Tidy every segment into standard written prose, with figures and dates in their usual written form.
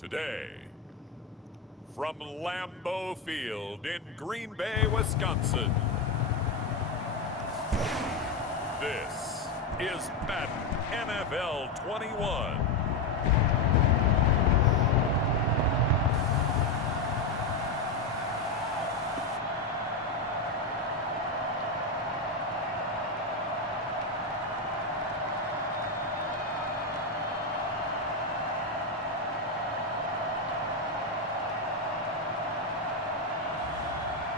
Today, from Lambeau Field in Green Bay, Wisconsin, this is Madden NFL 21.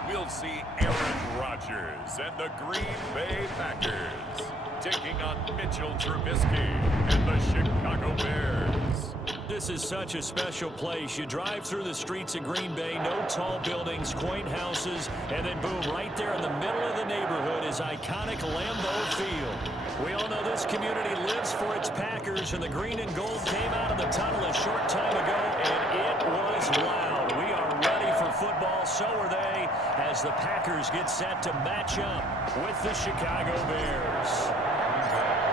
We'll see Aaron Rodgers and the Green Bay Packers taking on Mitchell Trubisky and the Chicago Bears. This is such a special place. You drive through the streets of Green Bay, no tall buildings, quaint houses, and then boom, right there in the middle of the neighborhood is iconic Lambeau Field. We all know this community lives for its Packers, and the green and gold came out of the tunnel a short time ago, and it was loud. We are ready for football, so are they, as the Packers get set to match up with the Chicago Bears.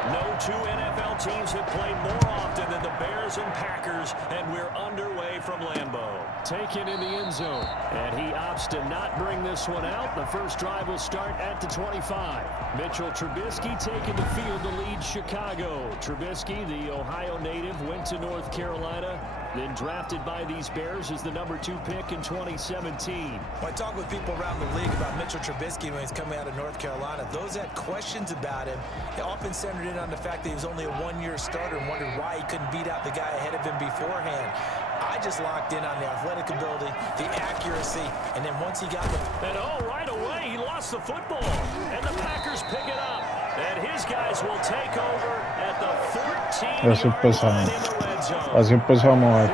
No two NFL teams have played more often than the Bears and Packers, and we're underway from Lambeau. Taken in the end zone, and he opts to not bring this one out. The first drive will start at the 25. Mitchell Trubisky taking the field to lead Chicago. Trubisky, the Ohio native, went to North Carolina, then drafted by these Bears as the #2 pick in 2017. When I talk with people around the league about Mitchell Trubisky when he's coming out of North Carolina, those that had questions about him, they often centered in on the fact that he was only a one-year starter and wondered why he couldn't beat out the guy ahead of him beforehand. I just locked in on the athletic ability, the accuracy, and then once he got the... And right away, he lost the football, and the Packers pick it up. And his guys will take over at the 14-yard line in the red zone. Así empezamos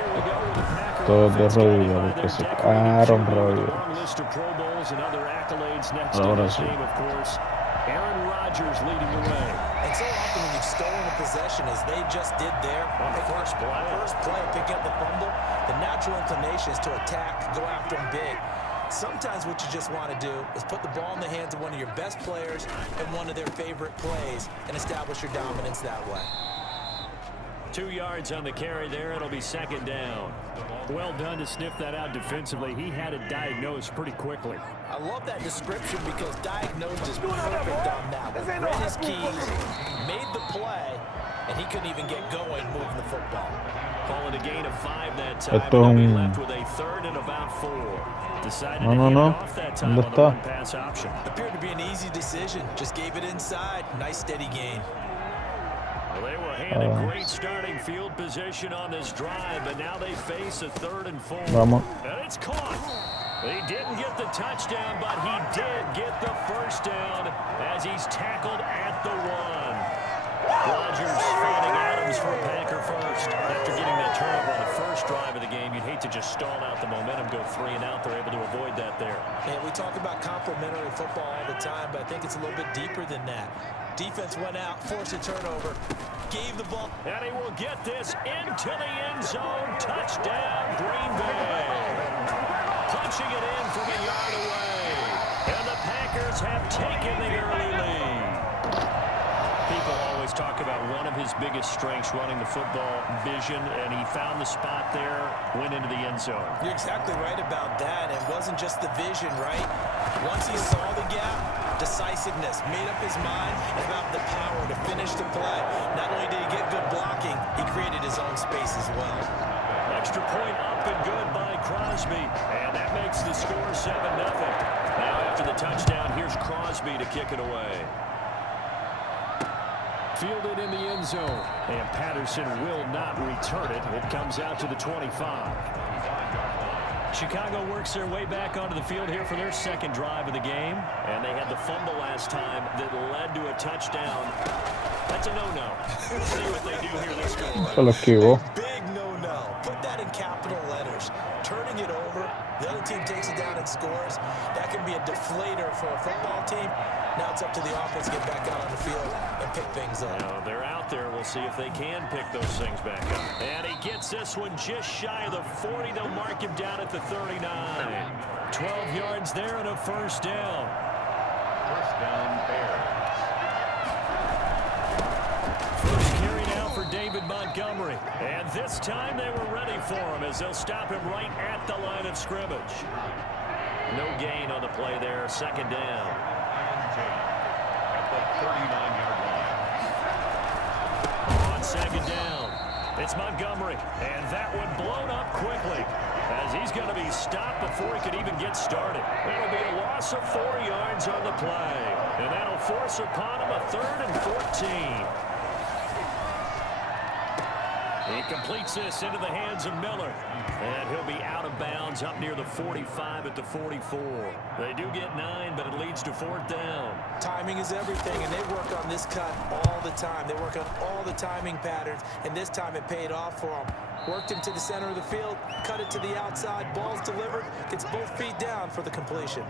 todos de rodillas, porque se caron rodillas. Ahora sí. Aaron Rodgers leading the way. And so often when you've stolen a possession, as they just did there, on the first play, picking up the fumble, the natural inclination is to attack, go after him big. Sometimes what you just want to do is put the ball in the hands of one of your best players and one of their favorite plays and establish your dominance that way. 2 yards on the carry there. It'll be second down. Well done to sniff that out defensively. He had it diagnosed pretty quickly. I love that description because diagnosed is perfect on that one. Read his keys, made the play, and he couldn't even get going moving the football. Calling a gain of 5 that time. They'll be left with a 3rd and about 4. Decided to hand it off that time on the run-pass option. Appeared to be an easy decision. Just gave it inside. Nice steady gain. Well, they were handed great starting field position on this drive, but now they face a 3rd and 4. And it's caught. He didn't get the touchdown, but he did get the first down as he's tackled at the 1. Rodgers finding Adams for a Packer first. After getting that turnover on the first drive of the game, you'd hate to just stall out the momentum, go 3 and out. They're able to avoid that there. Yeah, we talk about complementary football all the time, but I think it's a little bit deeper than that. Defense went out, forced a turnover, gave the ball. And he will get this into the end zone. Touchdown, Green Bay. Punching it in from a yard away. And the Packers have taken the early lead. People always talk about one of his biggest strengths, running the football, vision, and he found the spot there, went into the end zone. You're exactly right about that. It wasn't just the vision, right? Once he saw the gap, decisiveness, made up his mind about the power to finish the play. Not only did he get good blocking, he created his own space as well. Extra point up and good by Crosby, and that makes the score 7-0. Now after the touchdown, here's Crosby to kick it away. Fielded in the end zone, and Patterson will not return it. It comes out to the 25. Chicago works their way back onto the field here for their second drive of the game, and they had the fumble last time that led to a touchdown. That's a no-no. We'll see what they do here this go. Big no-no. Put that in capital letters. Turning it over, the other team takes it down and scores. That can be a deflator for a football team. Now it's up to the offense to get back out on the field and pick things up. Now they're out there. We'll see if they can pick those things back up. And he gets this one just shy of the 40. They'll mark him down at the 39. 12 yards there and a first down. First down, Bears. First carry now for David David Montgomery. And this time they were ready for him as they'll stop him right at the line of scrimmage. No gain on the play there. Second down. At the 39-yard line. On second down, it's Montgomery. And that one blown up quickly as he's going to be stopped before he could even get started. That'll be a loss of 4 yards on the play. And that'll force upon him a 3rd and 14. He completes this into the hands of Miller. And he'll be out of bounds up near the 45 at the 44. They do get 9, but it leads to 4th down. Timing is everything, and they work on this cut all the time. They work on all the timing patterns, and this time it paid off for them. Worked him to the center of the field, cut it to the outside, ball's delivered, gets both feet down for the completion.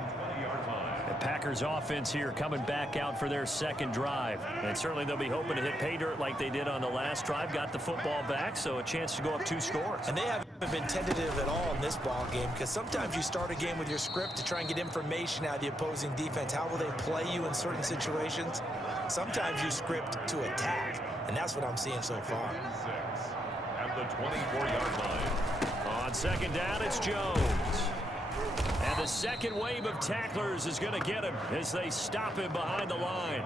The Packers offense here coming back out for their second drive. And certainly they'll be hoping to hit pay dirt like they did on the last drive. Got the football back, so a chance to go up 2 scores. And they haven't been tentative at all in this ball game, because sometimes you start a game with your script to try and get information out of the opposing defense. How will they play you in certain situations? Sometimes you script to attack, and that's what I'm seeing so far. At the 24-yard line. On second down, it's Jones. And the second wave of tacklers is going to get him as they stop him behind the line.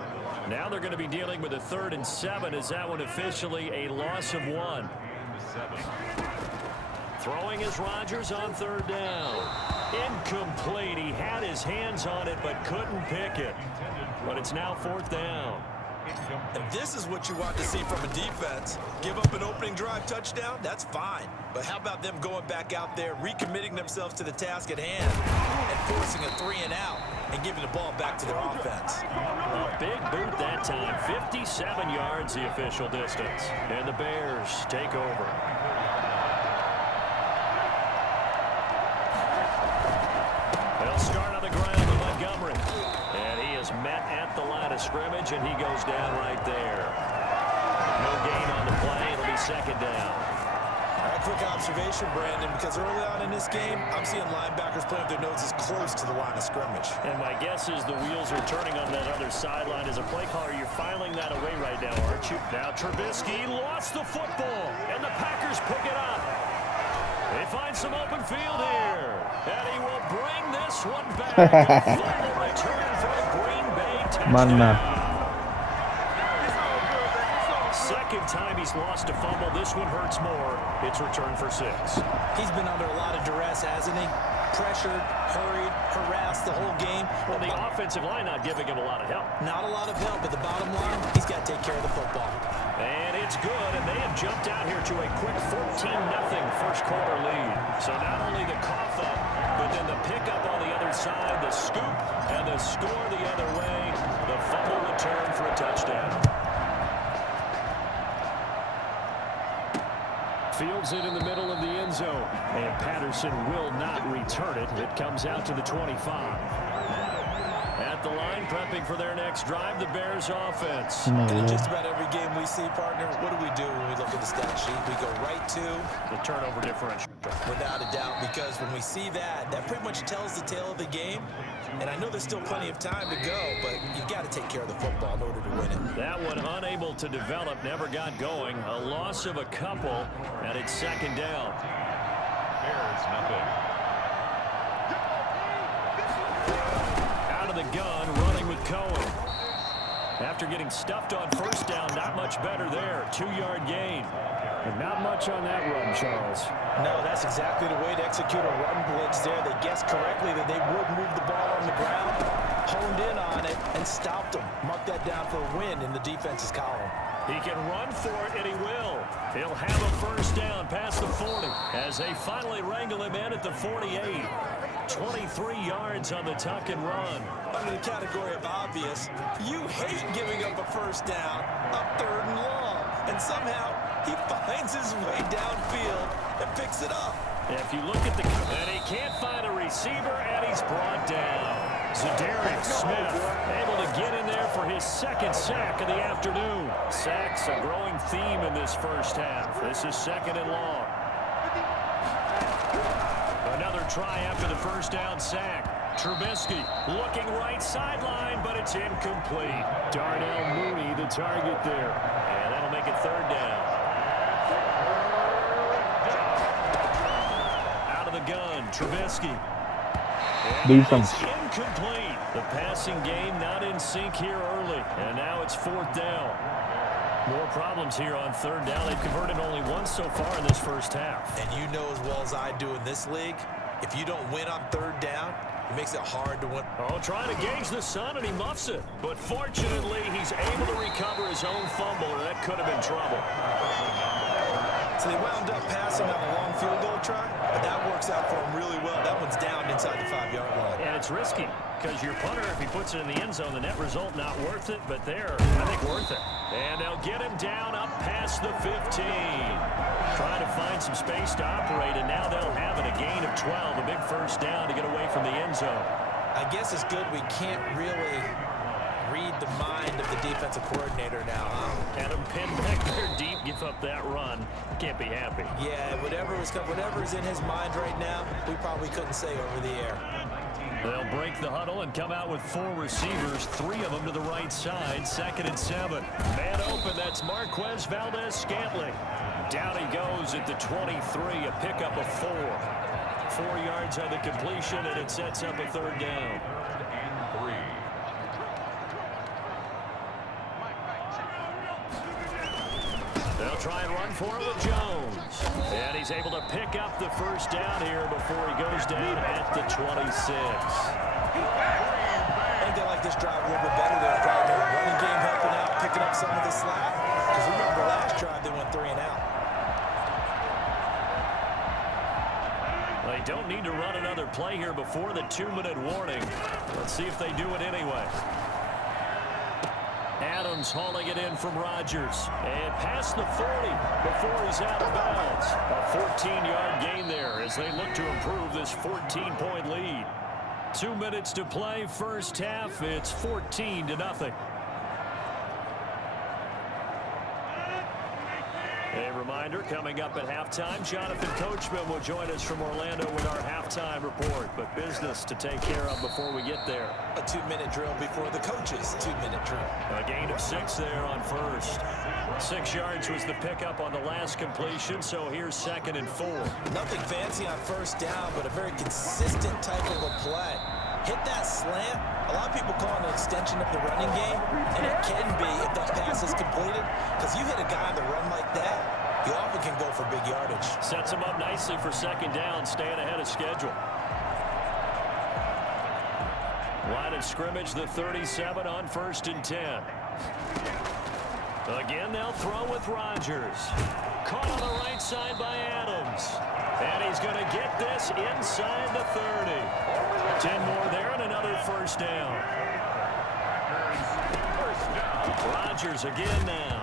Now they're going to be dealing with a 3rd and 7 as that one officially a loss of 1. Throwing is Rodgers on 3rd down. Incomplete. He had his hands on it but couldn't pick it. But it's now 4th down. And this is what you want to see from a defense. Give up an opening drive touchdown, that's fine. But how about them going back out there, recommitting themselves to the task at hand, and forcing a 3 and out, and giving the ball back to their offense. A big boot that time. 57 yards the official distance. And the Bears take over. They'll start on the ground with Montgomery. And he is met at the line of scrimmage, and he goes down right there. No gain on the play. It'll be second down. A quick observation, Brandon, because early on in this game, I'm seeing linebackers playing with their noses close to the line of scrimmage. And my guess is the wheels are turning on that other sideline. As a play caller, you're filing that away right now, aren't you? Now Trubisky lost the football, and the Packers pick it up. They find some open field here, and he will bring this one back. A final return for a Green Bay touchdown. Second time he's lost a fumble. This one hurts more. It's returned for 6. He's been under a lot of duress, hasn't he? Pressured, hurried, harassed the whole game. Well, the offensive line not giving him a lot of help. Not a lot of help, but the bottom line, he's got to take care of the football. And it's good, and they have jumped out here to a quick 14-0 first quarter lead. So not only the cough up, but then the pickup on the other side, the scoop, and the score the other way. The fumble return for a touchdown. Fields it in the middle of the end zone, and Patterson will not return it. It comes out to the 25. At the line, prepping for their next drive, the Bears offense. And just about every game we see, partner, what do when we look at the stat sheet? We go right to the turnover differential. Without a doubt, because when we see that, that pretty much tells the tale of the game. And I know there's still plenty of time to go, but you've got to take care of the football in order to win it. That one unable to develop, never got going. A loss of a couple, and it's second down. Bears nothing. Out of the gun, running with Cohen. After getting stuffed on first down, not much better there. 2-yard gain. And not much on that run, Charles. No, that's exactly the way to execute a run blitz there. They guessed correctly that they would move the ball on the ground, honed in on it, and stopped them. Mark that down for a win in the defense's column. He can run for it, and he will. He'll have a first down past the 40 as they finally wrangle him in at the 48. 23 yards on the tuck and run. Under the category of obvious, you hate giving up a first down, a 3rd and long, and somehow he finds his way downfield and picks it up. If you look at the... And he can't find a receiver, and he's brought down. Zadarius Smith able to get in there for his second sack of the afternoon. Sacks a growing theme in this first half. This is 2nd and long. Another try after the first down sack. Trubisky looking right sideline, but it's incomplete. Darnell Mooney the target there. And that'll make it 3rd down. Trubisky. Defense. Incomplete. The passing game not in sync here early. And now it's 4th down. More problems here on 3rd down. They've converted only once so far in this first half. And you know as well as I do in this league, if you don't win on 3rd down, it makes it hard to win. Oh, trying to gauge the sun, and he muffs it. But fortunately, he's able to recover his own fumble, or that could have been trouble. So they wound up passing on a long field goal try, but that works out for them really well. That one's down inside the 5-yard line. And it's risky, because your punter, if he puts it in the end zone, the net result not worth it, but there, I think worth it. And they'll get him down up past the 15. Trying to find some space to operate, and now they'll have it, a gain of 12, a big first down to get away from the end zone. I guess it's good we can't really read the mind of the defensive coordinator now, huh? Had him pinned back there deep, give up that run. Can't be happy. Yeah, whatever's in his mind right now, we probably couldn't say over the air. They'll break the huddle and come out with 4 receivers, 3 of them to the right side, 2nd and 7. Man open, that's Marquez Valdez-Scantling. Down he goes at the 23, a pickup of 4. 4 yards on the completion, and it sets up a 3rd down. They'll try and run for it with Jones. And he's able to pick up the first down here before he goes down at the 26. I think they like this drive a little bit better. They're driving the running game, helping out, picking up some of the slack. Because remember, last drive they went 3 and out. They don't need to run another play here before the 2-minute warning. Let's see if they do it anyway. Adams hauling it in from Rodgers. And past the 40 before he's out of bounds. A 14-yard gain there as they look to improve this 14-point lead. 2 minutes to play, first half. It's 14-0. A reminder, coming up at halftime, Jonathan Coachman will join us from Orlando with our halftime report. But business to take care of before we get there. A 2-minute drill before the coach's 2-minute drill. A gain of 6 there on first. 6 yards was the pickup on the last completion, so here's 2nd and 4. Nothing fancy on first down, but a very consistent type of a play. Hit that slant. A lot of people call it an extension of the running game, and it can be if that pass is completed. Because you hit a guy on the run like that, he often can go for big yardage. Sets him up nicely for 2nd down, staying ahead of schedule. Line of scrimmage, the 37 on 1st and 10. Again, they'll throw with Rodgers. Caught on the right side by Adams. And he's going to get this inside the 30. 10 more there and another first down. Rodgers again now.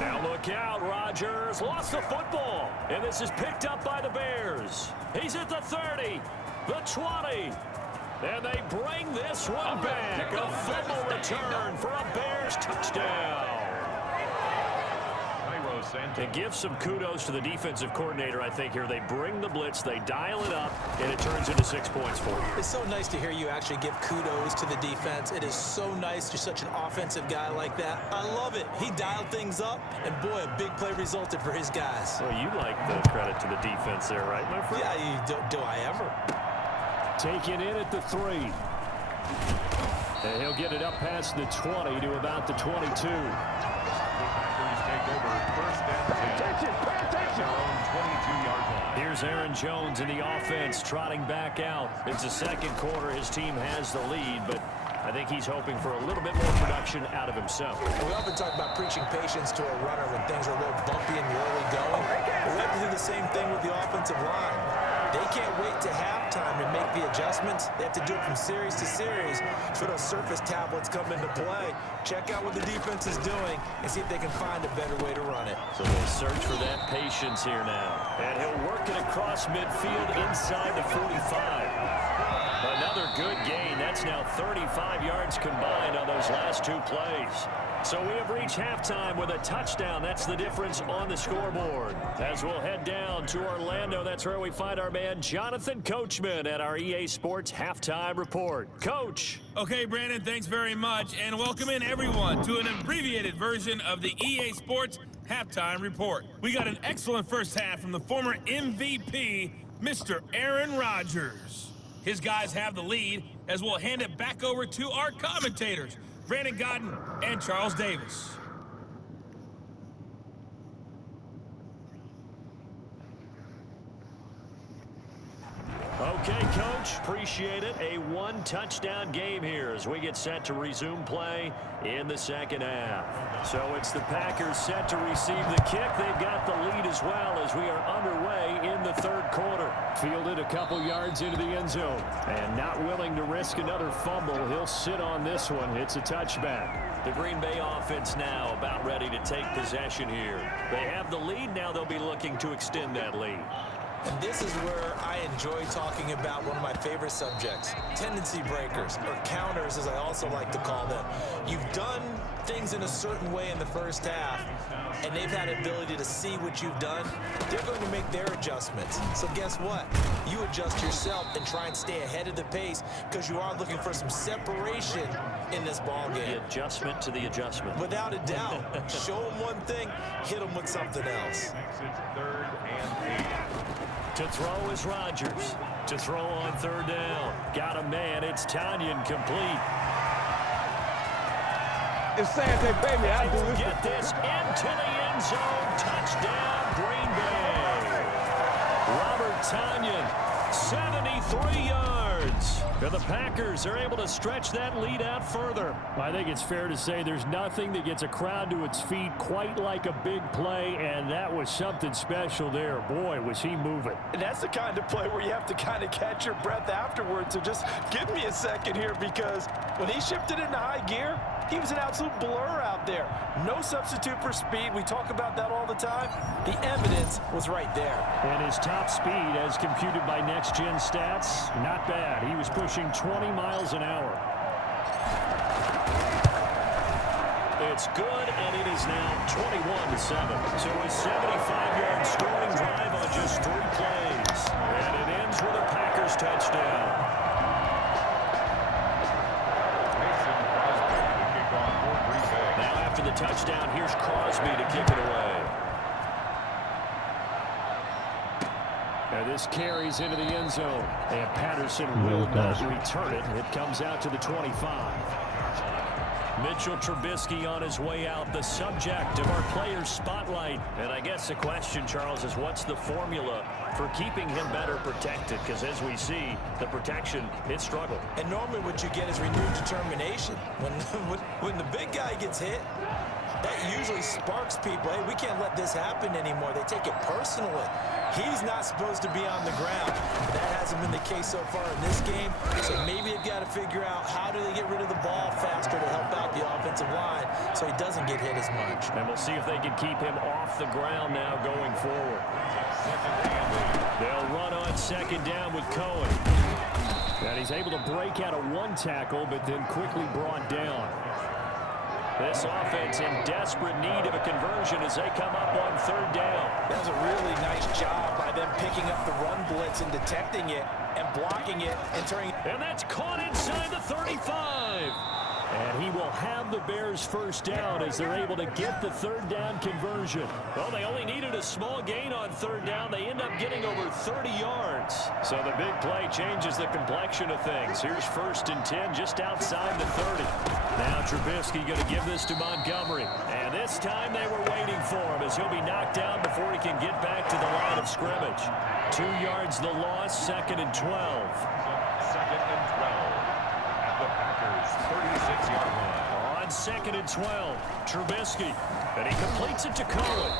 Now look out, Rodgers lost the football. And this is picked up by the Bears. He's at the 30, the 20. And they bring this one back. A fumble return for a Bears touchdown. To give some kudos to the defensive coordinator, I think, here. They bring the blitz, they dial it up, and it turns into 6 points for you. It's so nice to hear you actually give kudos to the defense. It is so nice. You're such an offensive guy like that. I love it. He dialed things up, and boy, a big play resulted for his guys. Well, you like the credit to the defense there, right, my friend? Yeah, do I ever? Taken in at the 3. And he'll get it up past the 20 to about the 22. Here's Aaron Jones in the offense, trotting back out. It's the 2nd quarter. His team has the lead, but I think he's hoping for a little bit more production out of himself. We often talk about preaching patience to a runner when things are a little bumpy in the early going. We have to do the same thing with the offensive line. They can't wait to halftime to make the adjustments. They have to do it from series to series. So those surface tablets come into play. Check out what the defense is doing and see if they can find a better way to run it. So they'll search for that patience here now. And he'll work it across midfield inside the 45. Another good gain. That's now 35 yards combined on those last 2 plays. So we have reached halftime with a touchdown. That's the difference on the scoreboard. As we'll head down to Orlando, that's where we find our man Jonathan Coachman at our EA Sports Halftime Report. Coach. Okay, Brandon, thanks very much. And welcome in, everyone, to an abbreviated version of the EA Sports Halftime Report. We got an excellent first half from the former MVP, Mr. Aaron Rodgers. His guys have the lead as we'll hand it back over to our commentators, Brandon Godden and Charles Davis. Okay, Coach, appreciate it. A one-touchdown game here as we get set to resume play in the second half. So it's the Packers set to receive the kick. They've got the lead as well as we are underway in the third quarter. Fielded a couple yards into the end zone. And not willing to risk another fumble. He'll sit on this one. It's a touchback. The Green Bay offense now about ready to take possession here. They have the lead. Now they'll be looking to extend that lead. And this is where I enjoy talking about one of my favorite subjects, tendency breakers, or counters as I also like to call them. You've done things in a certain way in the first half, and they've had the ability to see what you've done. They're going to make their adjustments. So guess what? You adjust yourself and try and stay ahead of the pace because you are looking for some separation in this ball game. The adjustment to the adjustment. Without a doubt. Show them one thing, hit them with something else. Third and 8. To throw is Rodgers. To throw on third down. Got a man. It's Tanyan complete. It's Sante, baby. I do this. Get this into the end zone. Touchdown, Green Bay. Robert Tanyan, 73 yards. And the Packers are able to stretch that lead out further. I think it's fair to say there's nothing that gets a crowd to its feet quite like a big play, and that was something special there. Boy, was he moving. And that's the kind of play where you have to kind of catch your breath afterwards. So just give me a second here, because when he shifted into high gear, he was an absolute blur out there. No substitute for speed. We talk about that all the time. The evidence was right there. And his top speed, as computed by Next Gen Stats, not bad. He was pushing 20 miles an hour. It's good, and it is now 21-7. So a 75-yard scoring drive on just 3 plays. And it ends with a Packers touchdown. After the touchdown, here's Crosby to kick it away. And this carries into the end zone. And Patterson will not return it. It comes out to the 25. Mitchell Trubisky on his way out, the subject of our players' spotlight. And I guess the question, Charles, is what's the formula for keeping him better protected? Because as we see, the protection, it struggled. And normally what you get is renewed determination. When the big guy gets hit, that usually sparks people. Hey, we can't let this happen anymore. They take it personally. He's not supposed to be on the ground. That hasn't been the case so far in this game. So maybe they've got to figure out how do they get rid of the ball faster to help out the offensive line so he doesn't get hit as much. And we'll see if they can keep him off the ground now going forward. They'll run on second down with Cohen. And he's able to break out of one tackle, but then quickly brought down. This offense in desperate need of a conversion as they come up on third down. That was a really nice job by them picking up the run blitz and detecting it and blocking it and turning it. And that's caught inside the 35. And he will have the Bears first down as they're able to get the third down conversion. Well, they only needed a small gain on third down. They end up getting over 30 yards. So the big play changes the complexion of things. Here's 1st and 10 just outside the 30. Now Trubisky going to give this to Montgomery. And this time they were waiting for him as he'll be knocked down before he can get back to the line of scrimmage. 2 yards the loss, 2nd and 12. 2nd and 12 at the Packers 36-yard line. On 2nd and 12, Trubisky. And he completes it to Cohen.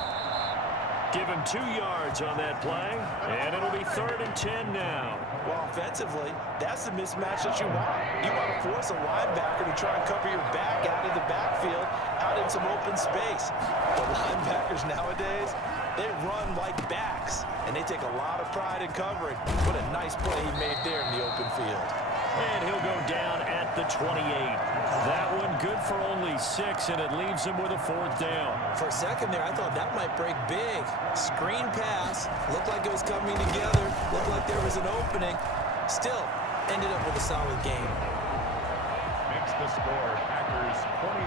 Give him 2 yards on that play. And it'll be 3rd and 10 now. Well, offensively, that's the mismatch that you want. You want to force a linebacker to try and cover your back out of the backfield, out in some open space. The linebackers nowadays, they run like backs, and they take a lot of pride in covering. What a nice play he made there in the open field. And he'll go down at the 28. That one good for only 6, and it leaves him with a 4th down. For a second there, I thought that might break big. Screen pass. Looked like it was coming together. Looked like there was an opening. Still, ended up with a solid game. Makes the score Packers 21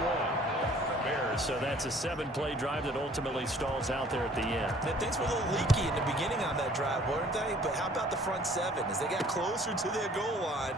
Bears. So that's a 7-play drive that ultimately stalls out there at the end. And things were a little leaky in the beginning on that drive, weren't they? But how about the front 7? As they got closer to their goal line,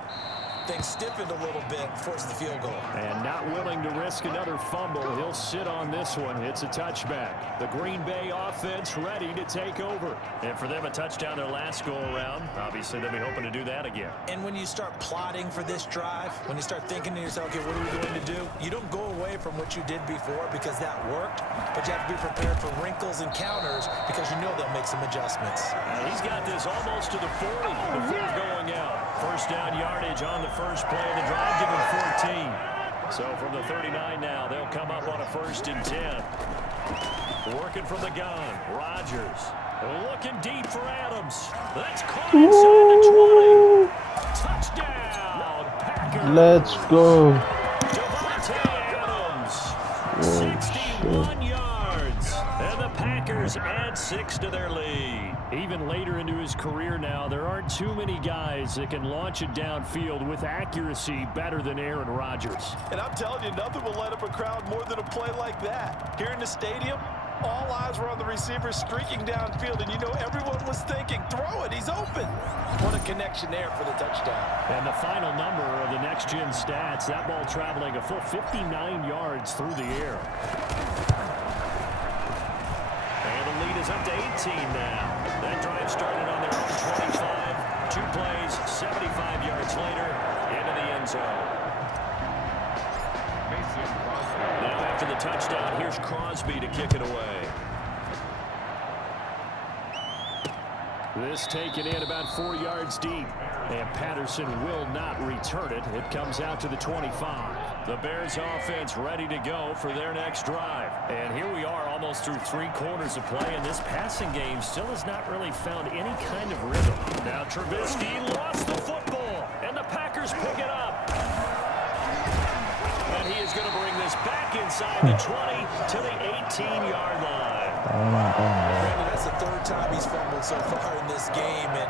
things stiffened a little bit, forced the field goal. And not willing to risk another fumble, he'll sit on this one. It's a touchback. The Green Bay offense ready to take over. And for them, a touchdown their last go-around. Obviously, they'll be hoping to do that again. And when you start plotting for this drive, when you start thinking to yourself, okay, what are we going to do? You don't go away from what you did before because that worked, but you have to be prepared for wrinkles and counters because you know they'll make some adjustments. He's got this almost to the 40 before going out. First down yardage on the first play of the drive, give him 14. So from the 39 now, they'll come up on a 1st and 10. Working from the gun, Rodgers. Looking deep for Adams. That's caught inside the 20. Touchdown, Packers. Let's go. Davante Adams. 61 yards. And the Packers add 6 to their lead. Even later into his career now, there aren't too many guys that can launch it downfield with accuracy better than Aaron Rodgers. And I'm telling you, nothing will let up a crowd more than a play like that. Here in the stadium, all eyes were on the receiver streaking downfield, and you know everyone was thinking, throw it, he's open. What a connection there for the touchdown. And the final number of the next-gen stats, that ball traveling a full 59 yards through the air. And the lead is up to 18 now. That drive started on their own 25. 2 plays, 75 yards later, into the end zone. Now after the touchdown, here's Crosby to kick it away. This taken in about 4 yards deep. And Patterson will not return it. It comes out to the 25. The Bears offense ready to go for their next drive. And here we are almost through 3 quarters of play, and this passing game still has not really found any kind of rhythm. Now Trubisky lost the football, and the Packers pick it up. And he is going to bring this back inside the 20 to the 18-yard line. That's the 3rd time he's fumbled so far in this game, and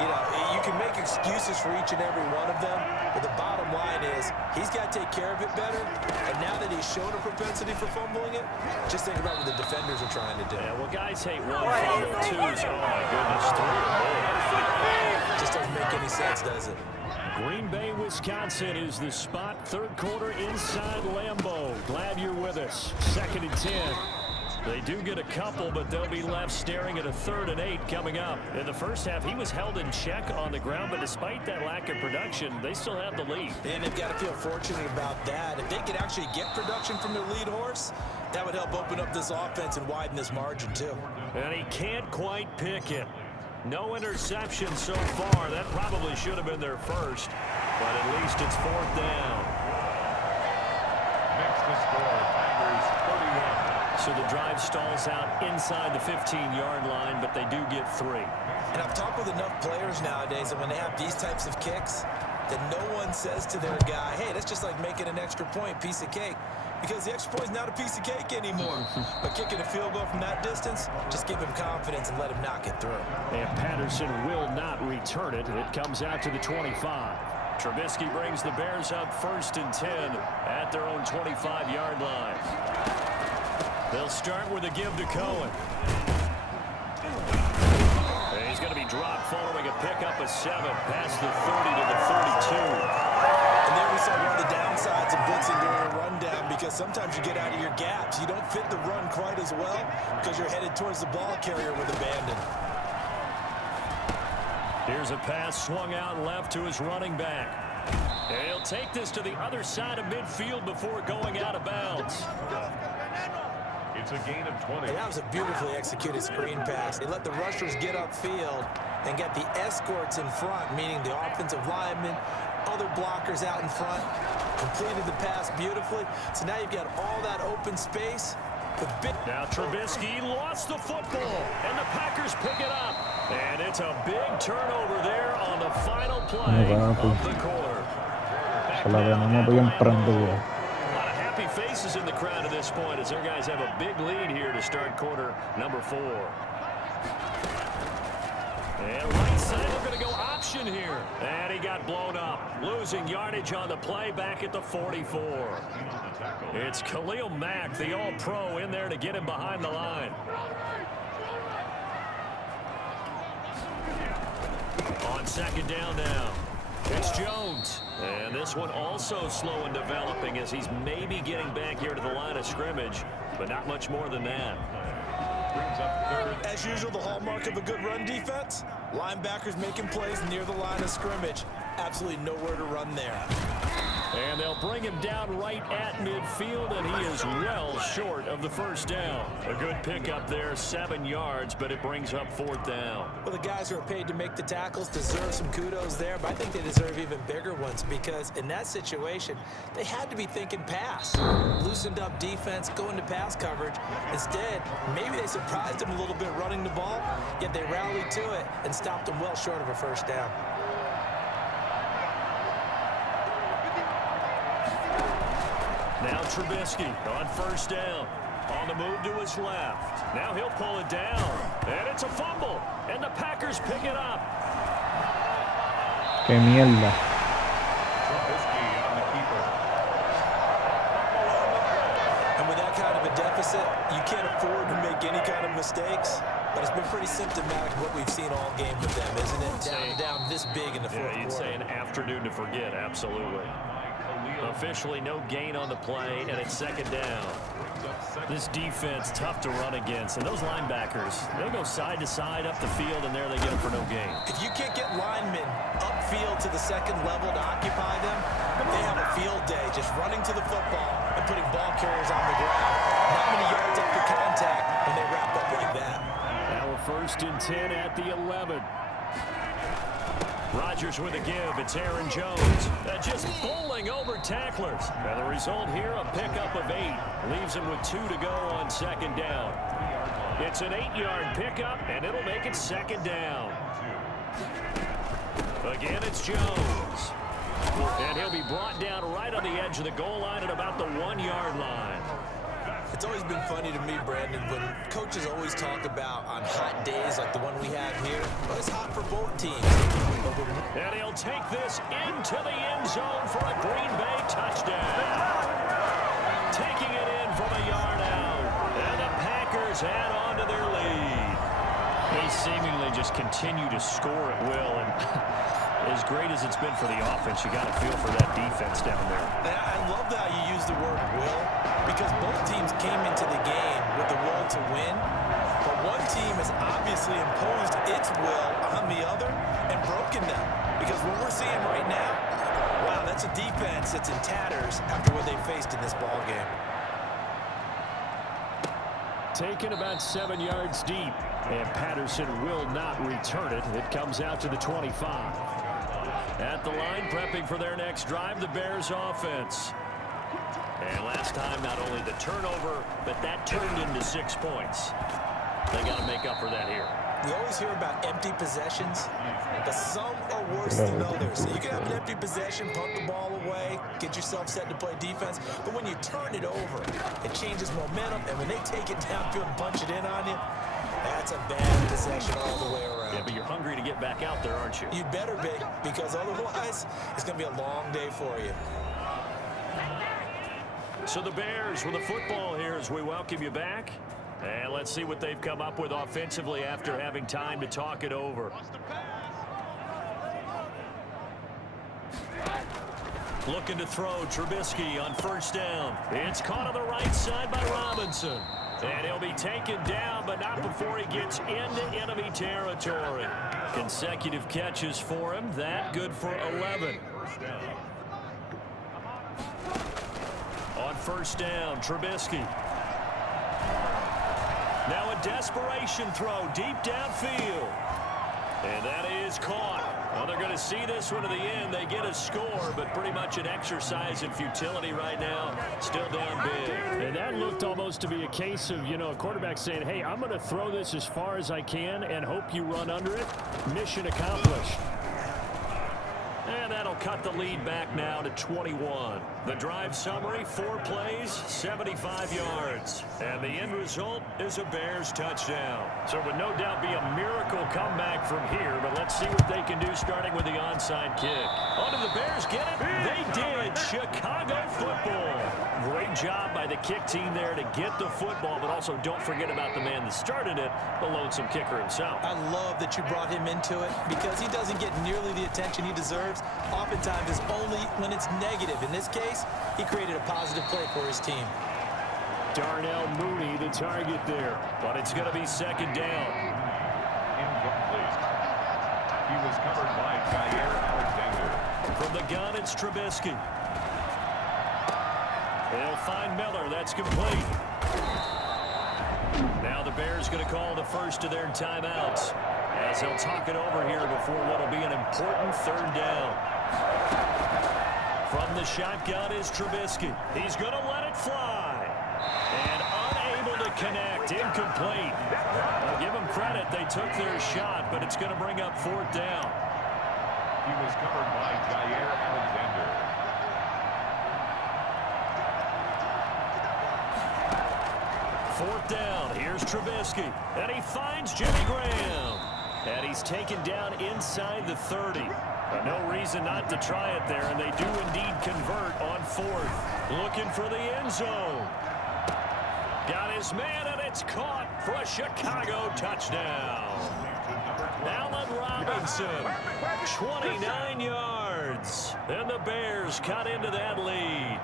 you know, you can make excuses for each and every one of them, but the bottom line is he's got to take care of it better, and now that he's shown a propensity for fumbling it, just think about what the defenders are trying to do. Yeah, well, guys hate 1 fumble, 2s. Oh, my goodness, 3. Just doesn't make any sense, does it? Green Bay, Wisconsin is the spot. 3rd quarter inside Lambeau. Glad you're with us. 2nd and 10. They do get a couple, but they'll be left staring at a 3rd and 8 coming up. In the first half, he was held in check on the ground, but despite that lack of production, they still have the lead. And they've got to feel fortunate about that. If they could actually get production from their lead horse, that would help open up this offense and widen this margin, too. And he can't quite pick it. No interception so far. That probably should have been their first, but at least it's 4th down. Next to score, Packers 31. So the drive stalls out inside the 15-yard line, but they do get 3. And I've talked with enough players nowadays that when they have these types of kicks, that no one says to their guy, hey, that's just like making an extra point, piece of cake. Because the extra point is not a piece of cake anymore. But kicking a field goal from that distance, just give him confidence and let him knock it through. And Patterson will not return it. It comes out to the 25. Trubisky brings the Bears up 1st and 10 at their own 25-yard line. They'll start with a give to Cohen. And he's going to be dropped following a pickup of 7 past the 30 to the 32. And there we saw one of the downsides of blitzing during a rundown, because sometimes you get out of your gaps. You don't fit the run quite as well because you're headed towards the ball carrier with abandon. Here's a pass swung out left to his running back. And he'll take this to the other side of midfield before going out of bounds. It's a gain of 20. And that was a beautifully executed screen pass. They let the rushers get upfield and get the escorts in front, meaning the offensive linemen, other blockers out in front, completed the pass beautifully. So now you've got all that open space. Now Trubisky lost the football, and the Packers pick it up. And it's a big turnover there on the final play of the quarter. Se la ganamos bien prendido. Happy faces in the crowd at this point as their guys have a big lead here to start quarter number 4. And right side, they're going to go option. possession here. And he got blown up. Losing yardage on the play back at the 44. It's Khalil Mack, the All-Pro, in there to get him behind the line. On second down now, it's Jones. And this one also slow in developing as he's maybe getting back here to the line of scrimmage, but not much more than that. As usual, the hallmark of a good run defense, linebackers making plays near the line of scrimmage. Absolutely nowhere to run there. And they'll bring him down right at midfield, and he is well short of the first down. A good pickup there, 7 yards, but it brings up 4th down. Well, the guys who are paid to make the tackles deserve some kudos there, but I think they deserve even bigger ones because in that situation, they had to be thinking pass. Loosened up defense, going to pass coverage. Instead, maybe they surprised him a little bit running the ball, yet they rallied to it and stopped him well short of a first down. Now Trubisky on first down. On the move to his left. Now he'll pull it down. And it's a fumble. And the Packers pick it up. ¡Qué mierda! And with that kind of a deficit, you can't afford to make any kind of mistakes. But it's been pretty symptomatic of what we've seen all game with them, isn't it? Down this big in the fourth quarter. You'd say an afternoon to forget, absolutely. Officially no gain on the play, and it's second down. This defense tough to run against, and those linebackers, they go side to side up the field, and there they get them for no gain. If you can't get linemen upfield to the second level to occupy them, they have a field day just running to the football and putting ball carriers on the ground. Not many yards after contact when they wrap up like that. Now we're 1st and 10 at the 11. Rodgers with a give. It's Aaron Jones. Just bowling over tacklers. And the result here, a pickup of 8. Leaves him with 2 to go on second down. It's an 8-yard pickup, and it'll make it second down. Again, it's Jones. And he'll be brought down right on the edge of the goal line at about the 1-yard line. It's always been funny to me, Brandon, when coaches always talk about on hot days like the one we have here, well, it's hot for both teams. And he'll take this into the end zone for a Green Bay touchdown. Taking it in from a yard out. And the Packers add on to their lead. They seemingly just continue to score at will. And as great as it's been for the offense, you got to feel for that defense down there. And I love how you use the word will, because both teams came into the game with the will to win, but one team has obviously imposed its will on the other and broken them. Because what we're seeing right now, wow, that's a defense that's in tatters after what they faced in this ball game. Taken about 7 yards deep, and Patterson will not return it. It comes out to the 25. At the line, prepping for their next drive, the Bears offense. And last time, not only the turnover, but that turned into 6 points. They got to make up for that here. We always hear about empty possessions, but some are worse than others. So you can have an empty possession, punt the ball away, get yourself set to play defense, but when you turn it over, it changes momentum, and when they take it downfield and punch it in on you, that's a bad possession all the way around. Yeah, but you're hungry to get back out there, aren't you? You better be, because otherwise, it's going to be a long day for you. So the Bears with the football here as we welcome you back. And let's see what they've come up with offensively after having time to talk it over. Looking to throw Trubisky on first down. It's caught on the right side by Robinson. And he'll be taken down, but not before he gets into enemy territory. Consecutive catches for him. That good for 11. On first down, Trubisky. Now a desperation throw deep downfield. And that is caught. Well, they're going to see this one to the end. They get a score, but pretty much an exercise in futility right now. Still down big. And that looked almost to be a case of, you know, a quarterback saying, hey, I'm going to throw this as far as I can and hope you run under it. Mission accomplished. And that'll cut the lead back now to 21. The drive summary, 4 plays, 75 yards. And the end result is a Bears touchdown. So it would no doubt be a miracle comeback from here, but let's see what they can do starting with the onside kick. Oh, did the Bears get it? They did. Chicago football. Great job by the kick team there to get the football, but also don't forget about the man that started it, the lonesome kicker himself. I love that you brought him into it because he doesn't get nearly the attention he deserves. Oftentimes it's only when it's negative. In this case, he created a positive play for his team. Darnell Mooney, the target there. But it's going to be second down. Incomplete. He was covered by Jair Alexander. From the gun, it's Trubisky. They'll find Miller. That's complete. Now the Bears going to call the first of their timeouts as they'll talk it over here before what'll be an important third down. From the shotgun is Trubisky. He's going to let it fly. And unable to connect. Incomplete. I'll give them credit. They took their shot, but it's going to bring up fourth down. He was covered by Jair Alexander. Fourth down. Here's Trubisky. And he finds Jimmy Graham. And he's taken down inside the 30. But no reason not to try it there, and they do indeed convert on fourth. Looking for the end zone. Got his man, and it's caught for a Chicago touchdown. Allen Robinson, 29 yards. And the Bears cut into that lead.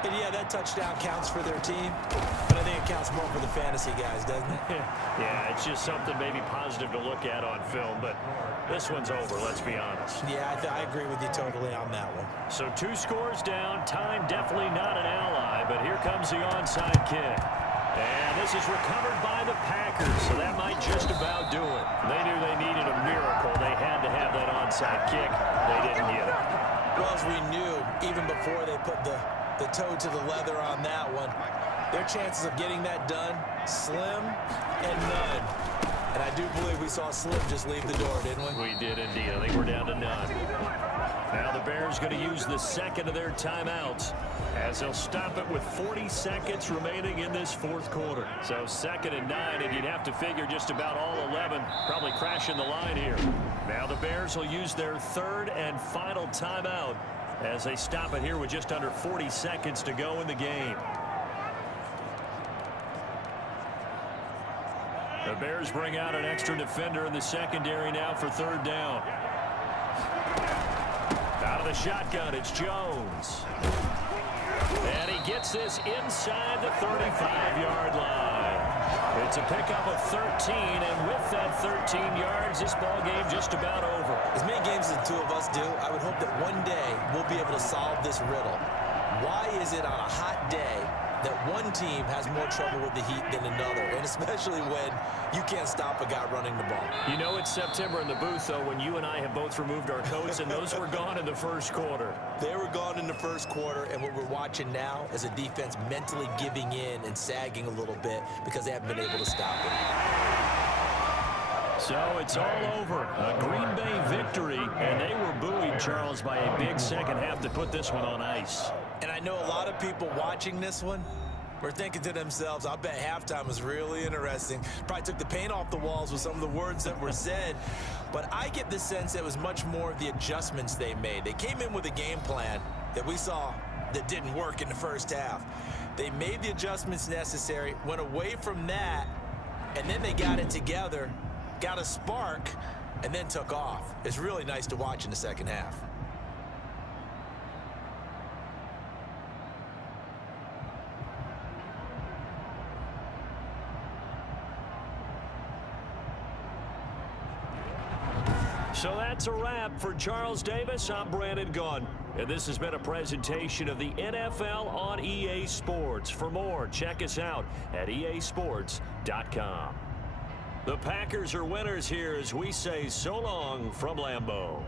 And yeah, that touchdown counts for their team, but I think it counts more for the fantasy guys, doesn't it? Yeah, it's just something maybe positive to look at on film, but this one's over, let's be honest. Yeah, I agree with you totally on that one. So 2 scores down, time definitely not an ally, but here comes the onside kick. And this is recovered by the Packers, so that might just about do it. They knew they needed a miracle. They had to have that onside kick. They didn't get it. Well, as we knew, even before they put the toe to the leather on that one, their chances of getting that done, slim and none. And I do believe we saw Slim just leave the door, didn't we? We did indeed. I think we're down to none. Now the Bears going to use the second of their timeouts as they'll stop it with 40 seconds remaining in this fourth quarter. So 2nd and 9, and you'd have to figure just about all 11 probably crashing the line here. Now the Bears will use their third and final timeout as they stop it here with just under 40 seconds to go in the game. The Bears bring out an extra defender in the secondary now for third down. Out of the shotgun, it's Jones. And he gets this inside the 35-yard line. It's a pickup of 13, and with that 13 yards, this ball game just about over. As many games as the two of us do, I would hope that one day we'll be able to solve this riddle. Why is it on a hot day that one team has more trouble with the heat than another, and especially when you can't stop a guy running the ball? You know it's September in the booth, though, when you and I have both removed our coats, and those were gone in the first quarter. They were gone in the first quarter, and what we're watching now is a defense mentally giving in and sagging a little bit because they haven't been able to stop it. So it's all over. A Green Bay victory, and they were buoyed, Charles, by a big second half to put this one on ice. And I know a lot of people watching this one were thinking to themselves, I bet halftime was really interesting. Probably took the paint off the walls with some of the words that were said. But I get the sense it was much more of the adjustments they made. They came in with a game plan that we saw that didn't work in the first half. They made the adjustments necessary, went away from that, and then they got it together, got a spark, and then took off. It's really nice to watch in the second half. So that's a wrap for Charles Davis. I'm Brandon Gaudin, and this has been a presentation of the NFL on EA Sports. For more, check us out at easports.com. The Packers are winners here as we say so long from Lambeau.